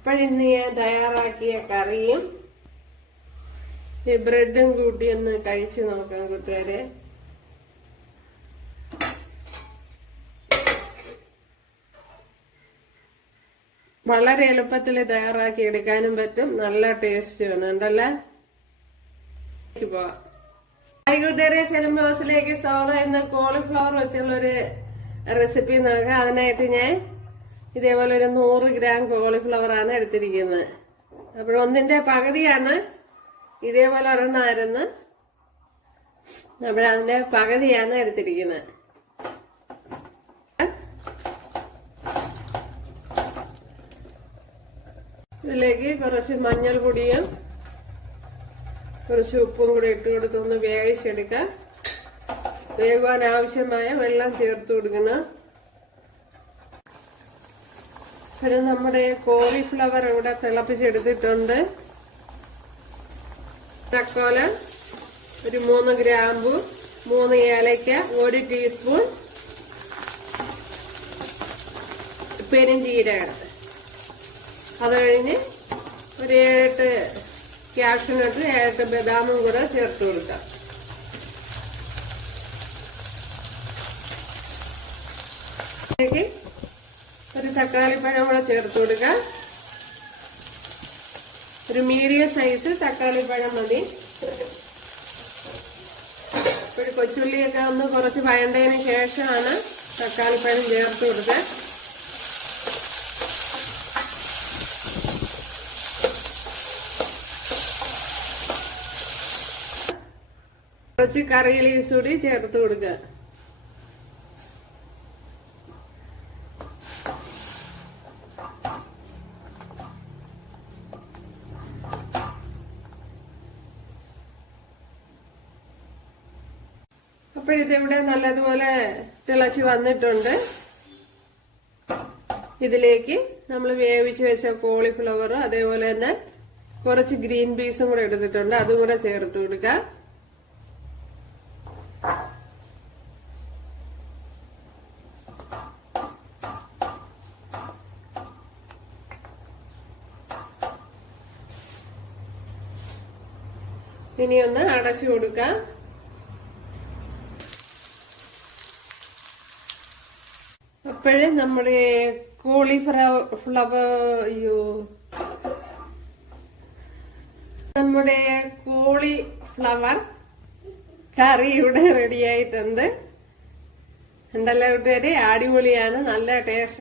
അപ്പോഴിന്ന് ഞാൻ തയ്യാറാക്കിയ കറിയും ഈ ബ്രെഡും കൂട്ടി ഒന്ന് കഴിച്ചു നോക്കാം കൂട്ടുകാരെ. വളരെ എളുപ്പത്തിൽ തയ്യാറാക്കി എടുക്കാനും പറ്റും. നല്ല ടേസ്റ്റ് ആണ് ഉണ്ടല്ലേ. കൂട്ടുകാരെ, സെലിം ഹൗസിലേക്ക് സ്വാഗതം. ഇന്ന് കോളിഫ്ലവർ വെച്ചുള്ളൊരു റെസിപ്പി നോക്കാം. അതിനായിട്ട് ഞാൻ ഇതേപോലെ ഒരു 100 ഗ്രാം കോളിഫ്ലവർ ആണ് എടുത്തിരിക്കുന്നത്. അപ്പോൾ ഒന്നിന്റെ പകുതിയാണ് ഇതേപോലെ ഒരെണ്ണമായിരുന്നു. അതിന്റെ പകുതിയാണ് എടുത്തിരിക്കുന്നത്. ഇതിലേക്ക് കുറച്ച് മഞ്ഞൾപ്പൊടിയും കുറച്ച് ഉപ്പും കൂടി ഇട്ട് കൊടുത്തൊന്ന് വേവിച്ചെടുക്കാം. വേകുവാൻ ആവശ്യമായ വെള്ളം ചേർത്ത് കൊടുക്കണം. പിന്നെ നമ്മുടെ കോളിഫ്ലവർ ഇവിടെ തിളപ്പിച്ചെടുത്തിട്ടുണ്ട്. തക്കോല, ഒരു 3 ഗ്രാമ്പു, 3 ഏലയ്ക്ക, 1 ടീസ്പൂൺ പെരുംജീരകം, അത് കഴിഞ്ഞ് ഒരു 7 കാഷ്യൂനട്ട്, 7 ബദാമും കൂടെ ചേർത്ത് കൊടുക്കാം. ഇതിലേക്ക് ഒരു തക്കാളിപ്പഴം കൂടെ ചേർത്ത് കൊടുക്കാം. ഒരു മീഡിയം സൈസ് തക്കാളിപ്പഴം മതി. ഒരു കൊച്ചുള്ളിയൊക്കെ ഒന്ന് കുറച്ച് വഴണ്ടതിന് ശേഷമാണ് തക്കാളിപ്പഴം ചേർത്ത് കൊടുക്കുക. കുറച്ച് കറി ലീവ്സ് കൂടി ചേർത്ത് കൊടുക്കുക. അപ്പോഴിതിവിടെ നല്ലതുപോലെ തിളച്ച് വന്നിട്ടുണ്ട്. ഇതിലേക്ക് നമ്മൾ വേവിച്ച് വെച്ച കോളിഫ്ലവർ, അതേപോലെ തന്നെ കുറച്ച് ഗ്രീൻ പീസും കൂടെ എടുത്തിട്ടുണ്ട്, അതും കൂടെ ചേർത്ത് കൊടുക്കുക. ഇനി ഒന്ന് അടച്ചു കൊടുക്കാം. അപ്പോഴേ നമ്മുടെ നമ്മുടെ കോളിഫ്ലവർ കറി ഇവിടെ റെഡി ആയിട്ടുണ്ട്. ഉണ്ടല്ലോ കൂട്ടുകാരെ, അടിപൊളിയാണ്, നല്ല ടേസ്റ്റ്.